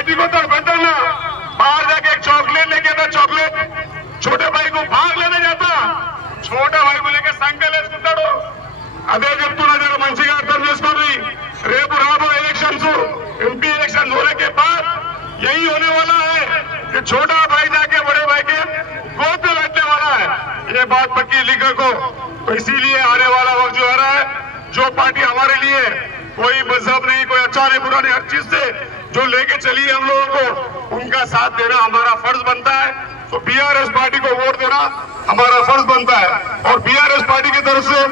बैठी को तो बटन बाहर जाके एक चॉकलेट लेके आता चॉकलेट छोटे भाई को भाग लेने जाता छोटे भाई को लेके సంఖ్యలు వేసుకుంటాడు అదే చెప్తున్నా జర మంచిగా అర్థం చేసుకోండి రేపు రాబో ఎలక్షన్స్ ఎంపీ इलेक्शन होने के बाद यही होने वाला है कि छोटा भाई जाके बड़े भाई के गोद में बैठने वाला है ये बात पक्की लिख रखो तो इसीलिए आने वाला वक्त जो आ रहा है जो पार्टी हमारे लिए कोई मजहब नहीं कोई अच्छा नहीं बुरा नहीं हर चीज से जो लेके चली हम लोगों को, उनका साथ देना हमारा फ़र्ज़ बनता है। तो बीआरएस पार्टी को वोट देना हमारा फ़र्ज़ बनता है। और बीआरएस पार्टी की तरफ़ से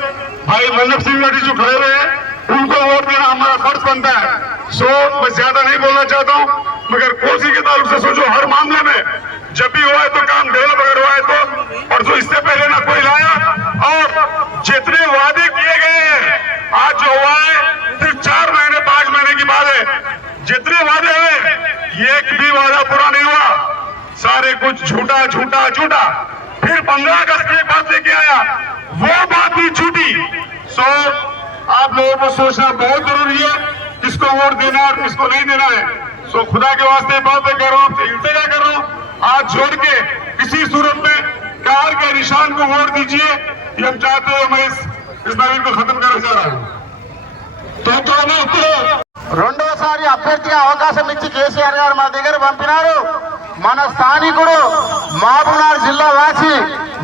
भाई मन्नत सिंह रेड्डी जो खड़े हुए हैं, उनको वोट देना हमारा फ़र्ज़ बनता है। सो मैं ज़्यादा नहीं बोलना चाहता हूँ, मगर कोसी के ताल्लुक से सोचो, हर मामले में जब भी हुआ है तो काम डेवलप अगर हुआ है तो और जो इससे पहले ना कोई लाया, और जितने वादे किए गए हैं, आज जो हुआ है, सिर्फ़ चार महीने, पाँच महीने की बात है। जितने वादे हुए एक भी वादा पूरा नहीं हुआ। सारे कुछ झूठा झूठा झूठा। फिर पंद्रह अगस्त की बात लेके आया। वो बात भी झूठी। सो आप लोगों को सोचना बहुत ज़रूरी है किसको वोट देना और किसको नहीं देना है। सो खुदा के वास्ते बात कह रहा हूँ, आपसे इल्तजा कर रहा हूँ। हाथ जोड़ के किसी सूरत में कार के निशान को वोट दीजिए हम चाहते हैं मैं इस नवीन को खत्म करना चाह रहा हूँ। तो दोनों उत्तरों రెండోసారి అభ్యర్థిగా అవకాశం ఇచ్చి కేసీఆర్ గారు మన దగ్గర పంపినారు. మన స్థానికుడు మహబూబ్నగర్ జిల్లా వాసి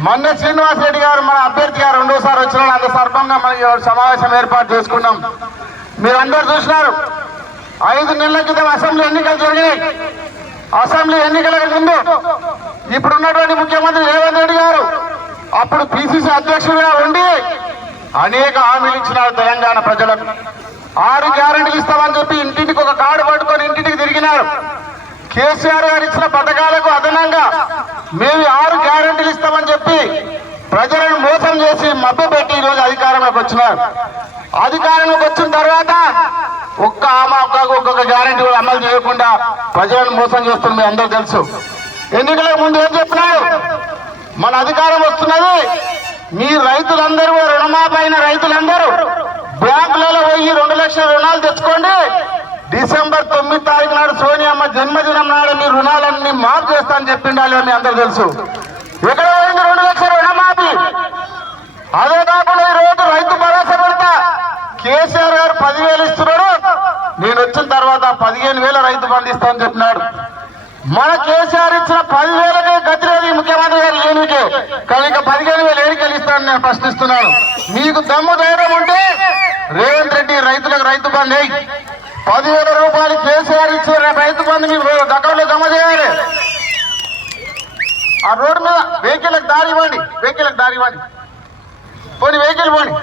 మన్న శ్రీనివాస్ రెడ్డి గారు మన అభ్యర్థిగా రెండోసారి వచ్చిన అంత సర్పంగా మనం సమావేశం ఏర్పాటు చేసుకున్నాం. మీరందరూ చూసినారు. ఐదు నెలల క్రితం అసెంబ్లీ ఎన్నికలు జరిగినాయి. అసెంబ్లీ ఎన్నికలకు ముందు ఇప్పుడున్నటువంటి ముఖ్యమంత్రి రేవంత్ రెడ్డి గారు అప్పుడు పిసిసి అధ్యక్షుడిగా ఉండి అనేక హామీలు ఇచ్చినారు తెలంగాణ ప్రజలకు. ఆరు గ్యారెంటీలు ఇస్తామని చెప్పి ఇంటింటికి ఒక కార్డు పట్టుకొని ఇంటింటికి తిరిగినారు. కేసీఆర్ గారు ఇచ్చిన పథకాలకు అదనంగా మేము ఆరు గ్యారెంటీలు ఇస్తామని చెప్పి ప్రజలను మోసం చేసి మభ్య పెట్టి ఈరోజు అధికారంలోకి వచ్చినారు. అధికారంలోకి వచ్చిన తర్వాత ఒక్క ఆమె ఒక్కకు ఒక్కొక్క గ్యారెంటీ కూడా అమలు చేయకుండా ప్రజలను మోసం చేస్తుంది మీ అందరూ తెలుసు. ఎన్నికలకు ముందు ఏం చెప్పినారు? మన అధికారం వస్తున్నది మీ రైతులందరూ రుణమాపైన రైతులందరూ బ్యాంకులలో పోయి రెండు లక్షల రుణాలు తెచ్చుకోండి. డిసెంబర్ తొమ్మిది తారీఖు నాడు సోనియమ్మ జన్మదినం నాడు మీ రుణాలన్నీ మాఫ్ చేస్తా అని చెప్పిండాలి అని అందరూ తెలుసు. ఎక్కడ పోయింది రెండు లక్షల రుణమాఫీ? అదే కాకుండా ఈ రోజు రైతు భరోసా పెడతా. కేసీఆర్ గారు పదివేలు ఇస్తున్నాడు. నేను వచ్చిన తర్వాత పదిహేను వేల రైతు బంధు ఇస్తా అని చెప్పినాడు. మన కేసీఆర్ ఇచ్చిన పదివేలకే గతిరేది ముఖ్యమంత్రి గారు ఏమికే కానీ ఇక పదిహేను వేలు ఏడికెళ్ళి ఇస్తానని నేను ప్రశ్నిస్తున్నాను. మీకు దమ్ము ఉంటే రేవంత్ రెడ్డి రైతులకు రైతు బంధు పదివేల రూపాయలు కేసీఆర్ ఇచ్చిన రైతు బంధు మీకు అకౌంట్లో జమ చేయాలి. ఆ రోడ్డు మీద వెహికల్కి దారి ఇవ్వండి వెహికల్కి దారి ఇవ్వండి. పోనీ వెహికల్ పోని.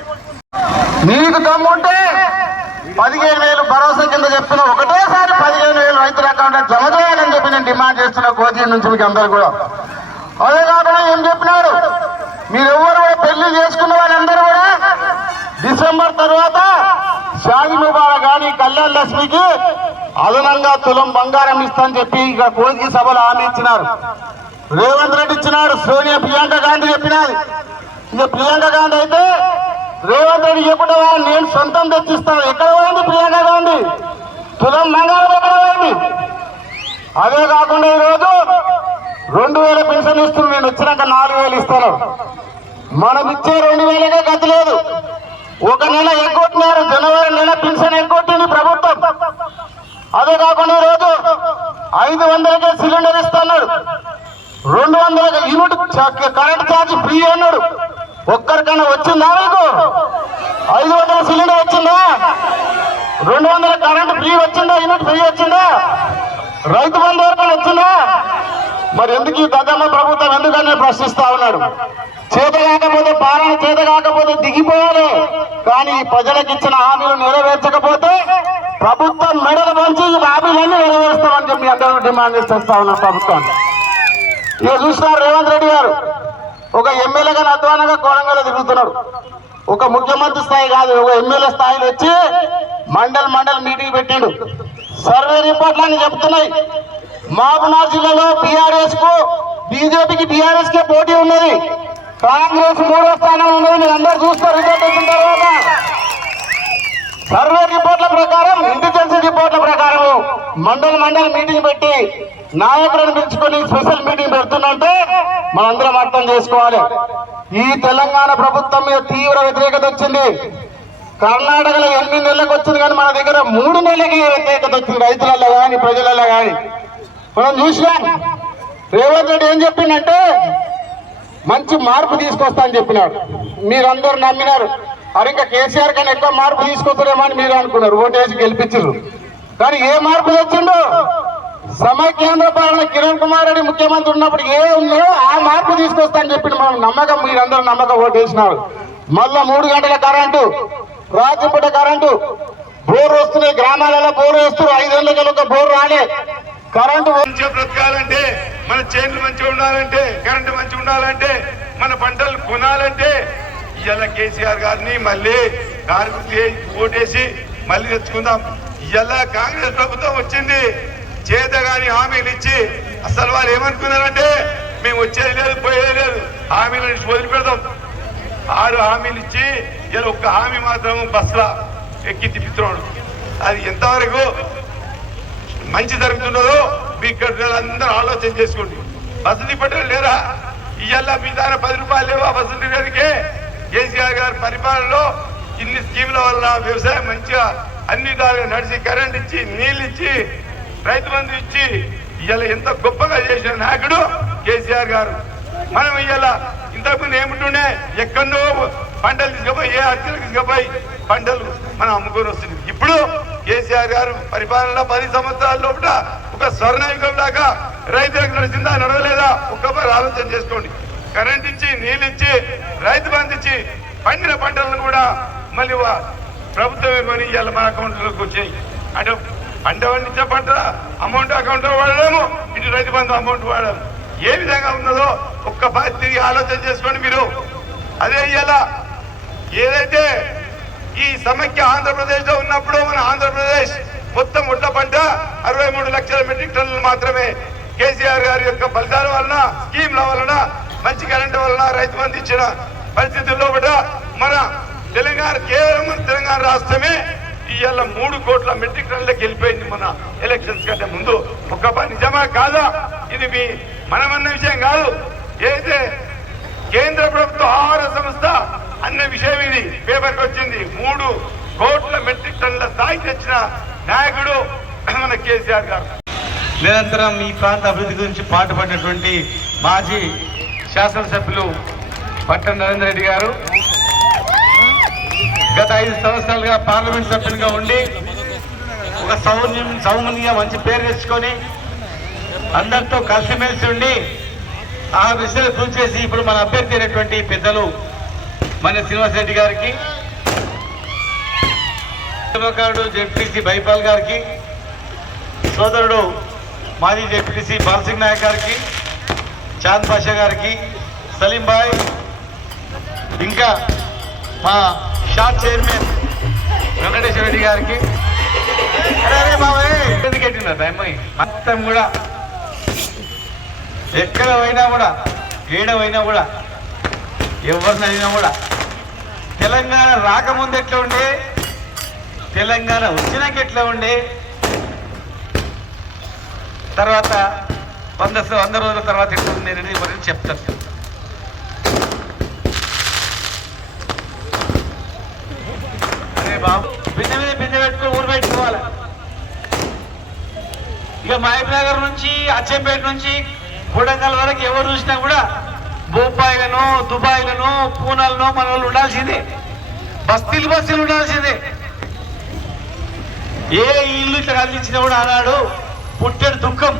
నీకు దమ్ముంటే పదిహేను వేలు భరోసా కింద చెప్పిన ఒకటేసారి పదిహేను వేలు రైతుల అకౌంట్ జమ చేయాలని చెప్పి నేను డిమాండ్ చేస్తున్నా కోచి నుంచి మీకు అందరు కూడా. అదే కాకుండా ఏం చెప్పినాడు మీరు కూడా పెళ్ళి చేసుకున్న వాళ్ళందరూ కూడా డిసెంబర్ తర్వాత షాది ముబారక్ కానీ కళ్యాణ్ లక్ష్మికి అదనంగా తులం బంగారం ఇస్తాను చెప్పి ఇక కోచి సభలో హామీ ఇచ్చినారు. రేవంత్ రెడ్డి ఇచ్చినాడు సోనియా ప్రియాంక గాంధీ చెప్పినది ఇక ప్రియాంక గాంధీ అయితే రేవంత్ రెడ్డి చెప్పడం నేను సొంతం తెచ్చిస్తాను ఎక్కడ పోయింది ప్రియాంక గాంధీ? తులం బంగారం ఎక్కడ పోయింది? అదే కాకుండా ఈరోజు రెండు వేల పెన్షన్ ఇస్తుంది నేను వచ్చినాక నాలుగు వేలు ఇస్తాను. మనం ఇచ్చే రెండు వేలకే గతి లేదు. ఒక నెల ఎగ్గొట్టినారు జనవరి నెల పెన్షన్ ఎగ్గొట్టింది ప్రభుత్వం. అదే కాకుండా ఈరోజు ఐదు వందలకే సిలిండర్ ఇస్తున్నాడు. రెండు వందల యూనిట్ కరెంట్ ఛార్జ్ ఫ్రీ అన్నాడు. ఒక్కరికైనా వచ్చిందా మీకు? ఐదు వందల సిలిండర్ వచ్చిందా? రెండు వందల కరెంట్ ఫ్రీ వచ్చిందా? యూనిట్ ఫ్రీ వచ్చిందా? రైతు బంధు ఎవరికైనా వచ్చిందా? మరి ఎందుకు ఈ గతమ్మ ప్రభుత్వం ఎందుకని ప్రశ్నిస్తా ఉన్నాడు? చేత కాకపోతే పాలన చేత కాకపోతే దిగిపోవాలి. కానీ ఈ ప్రజలకు ఇచ్చిన హామీలు నెరవేర్చకపోతే ప్రభుత్వం మెడలు వంచి ఈ హామీలన్నీ నెరవేరుస్తామని చెప్పి అందరూ డిమాండ్ చేస్తా ఉన్నాం ప్రభుత్వం ఇక చూస్తున్నారు రేవంత్ రెడ్డి గారు. ఒక ఎమ్మెల్యేగా అధ్వానంగా కోణంగా తిరుగుతున్నాడు. ఒక ముఖ్యమంత్రి స్థాయి కాదు ఒక ఎమ్మెల్యే స్థాయిలో వచ్చి మండల్ మండల్ మీటింగ్ పెట్టాడు. సర్వే రిపోర్ట్లు అని చెప్తున్నాయి. మహబూబ్నగర్ జిల్లాలో బీఆర్ఎస్కు బీజేపీకి బీఆర్ఎస్ కే పోటీ ఉన్నది. కాంగ్రెస్ మూడో స్థానం ఉన్నది. మీరు అందరూ చూస్తారు రిజల్ట్ వచ్చిన తర్వాత సర్వే రిపోర్ట్ల ప్రకారం ఇంటెలిజెన్స్ రిపోర్ట్ల ప్రకారం మండలి మండలి మీటింగ్ పెట్టి నాయకులను పిలుచుకొని స్పెషల్ మీటింగ్ పెడుతున్నంటే మనందరం అర్థం చేసుకోవాలి. ఈ తెలంగాణ ప్రభుత్వం మీద తీవ్ర వ్యతిరేకత వచ్చింది. కర్ణాటకలో ఎనిమిది నెలలకు వచ్చింది కానీ మన దగ్గర మూడు నెలలకి వ్యతిరేకత వచ్చింది. రైతులలో కానీ ప్రజలలో కానీ. మనం చూసినాం. రేవంత్ రెడ్డి ఏం చెప్పిండంటే మంచి మార్పు తీసుకొస్తా అని చెప్పినాడు. మీరందరూ నమ్మినారు. అరే ఇంకా కేసీఆర్ కన్నా ఎక్కువ మార్పు తీసుకొస్తారేమో అని మీరు అనుకున్నారు. ఓటేసి గెలిపించారు కానీ ఏ మార్పు తెచ్చిండు సమైక్యాంధ్ర పాలన కిరణ్ కుమార్ రెడ్డి ముఖ్యమంత్రి ఉన్నప్పుడు ఏ ఉందో ఆ మార్పు తీసుకొస్తా అని చెప్పిన మనం నమ్మకం మీరందరూ నమ్మకం ఓటేసినారు. మళ్ళా మూడు గంటల కరెంటు రాత్రిపూట కరెంటు బోర్ వస్తున్నాయి. గ్రామాలలో బోర్ వేస్తారు ఐదేళ్ళకి ఒక బోర్ రాలే. కరెంటు మంచిగా బ్రతకాలంటే మన చేన్లు మంచిగా ఉండాలంటే కరెంటు మంచిగా ఉండాలంటే మన పంటలు కొనాలంటే ఇవాళ కేసీఆర్ గారిని మళ్ళీ కార్మికులు ఓటేసి మళ్ళీ తెచ్చుకుందాం. ఇవాళ కాంగ్రెస్ ప్రభుత్వం వచ్చింది చేత గాని హామీలు ఇచ్చి అసలు వాళ్ళు ఏమనుకున్నారంటే మేము వచ్చేది లేదు పోయేది లేదు హామీలను వదిలిపెడతాం ఆరు హామీలు ఇచ్చి ఇలా ఒక్క హామీ మాత్రం బస్సులా ఎక్కి తిప్పుతున్నాడు అది ఎంతవరకు మంచి జరుగుతున్నదో మీ ఇక్కడ అందరూ ఆలోచన చేసుకోండి. వసతి పట్టణం లేరా? ఇవాళ మీ దాని పది రూపాయలు లేవా వసతి గారికి? కేసీఆర్ గారి పరిపాలనలో ఇన్ని స్కీముల వల్ల వ్యవసాయం మంచిగా అన్ని విధాలుగా నడిచి కరెంట్ ఇచ్చి నీళ్ళు ఇచ్చి రైతు బంధు ఇచ్చి ఇవాళ ఎంత గొప్పగా చేసిన నాయకుడు కేసీఆర్ గారు. మనం ఇవాళ ఇంతకుముందు ఏముంటుండే? ఎక్కడో పంటలు తీసుకుపోయి ఏ అర్చలు తీసుకుపోయి పంటలు మనం అమ్ముకొని వస్తుంది ఇప్పుడు కేసీఆర్ గారు పరిపాలన పది సంవత్సరాల లోపల ఒక స్వర్ణయుగం లాగా రైతులకు నడిచిందా నడవలేదా? ఒక్కసారి ఆలోచన చేసుకోండి. కరెంట్ ఇచ్చి నీళ్ళు ఇచ్చి రైతు బంధు ఇచ్చి పండిన పంటలను కూడా మళ్ళీ ప్రభుత్వమే కొని ఇవాళ మన అకౌంట్లోకి వచ్చాయి. అంటే పంట పండించే పంట అమౌంట్ అకౌంట్ వాడలేము ఇటు రైతు బంధు అమౌంట్ వాడడం ఏ విధంగా ఉన్నదో ఒక్క బాధ్యత తిరిగి ఆలోచన చేసుకోండి మీరు. అదే ఇవాళ ఏదైతే ఈ సమైక్య ఆంధ్రప్రదేశ్లో ఉన్నప్పుడు మన ఆంధ్రప్రదేశ్ మొత్తం ఉడ్ల పంట అరవై మూడు లక్షల మెట్రిక్ టన్నులు మాత్రమే. కేసీఆర్ గారి యొక్క ఫలితాల వలన స్కీమ్ల వలన మంచి కరెంటు వలన రైతు మంది ఇచ్చిన పరిస్థితుల్లో కూడా మన తెలంగాణ కేవలం తెలంగాణ రాష్ట్రమే ఇవాళ మూడు కోట్ల మెట్రిక్ టన్నులకు వెళ్ళిపోయింది మన ఎలక్షన్స్ కంటే ముందు. ఒక్క నిజమా కాదా? ఇది మీ మనమన్న విషయం కాదు. ఏదైతే కేంద్ర ప్రభుత్వ ఆహార సంస్థ అన్న విషయం ఇది. పేపర్కి వచ్చింది. మూడు కోట్ల మెట్రిక్ టన్నుల స్థాయికి తెచ్చిన నాయకుడు మన కేసీఆర్ గారు. నిరంతరం ఈ ప్రాంత అభివృద్ధి గురించి పాటుపడినటువంటి మాజీ శాసనసభ్యులు పట్టణ నరేంద్ర రెడ్డి గారు. గత ఐదు సంవత్సరాలుగా పార్లమెంట్ సభ్యులుగా ఉండి ఒక సౌన్యం సౌమన్యంగా మంచి పేరు తెచ్చుకొని అందరితో కలిసిమెలిసి ఉండి ఆ విషయాలు కృషి చేసి ఇప్పుడు మన అభ్యర్థి అయినటువంటి పెద్దలు మన శ్రీనివాసరెడ్డి గారికి ఉద్యమకారుడు జెడ్పీసీ బైపాల్ గారికి సోదరుడు మాజీ జెడ్పీటీసీ బాలసింగ్ నాయక్ గారికి చాంద్ పాషా గారికి సలీం బాయ్ ఇంకా మా షాప్ చైర్మన్ వెంకటేశ్వర రెడ్డి గారికి. అరే బాబాయ్! అమ్మాయి? మొత్తం కూడా ఎక్కడ పోయినా కూడా ఏడ పోయినా కూడా ఎవరినైనా కూడా తెలంగాణ రాకముందు ఎట్లా ఉండే? తెలంగాణ వచ్చినాక ఎట్లా ఉండే? తర్వాత వంద వంద రోజుల తర్వాత ఎట్లా ఉంది అనేది ఎవరైనా అరే బాబు బిందె మీద బిందె పెట్టుకుని ఊరు పెట్టుకోవాలి ఇక మహబూబ్ నగర్ నుంచి అచ్చంపేట నుంచి కొడంగల్ వరకు ఎవరు చూసినా కూడా బొంబాయిలను దుబాయ్లను పూనాలను మన వాళ్ళు ఉండాల్సిందే. బస్తీలు బస్తీలు ఉండాల్సిందే. ఏ ఇల్లు ఇట్లా కదిలించినా కూడా అన్నాడు పుట్టెడు దుఃఖం.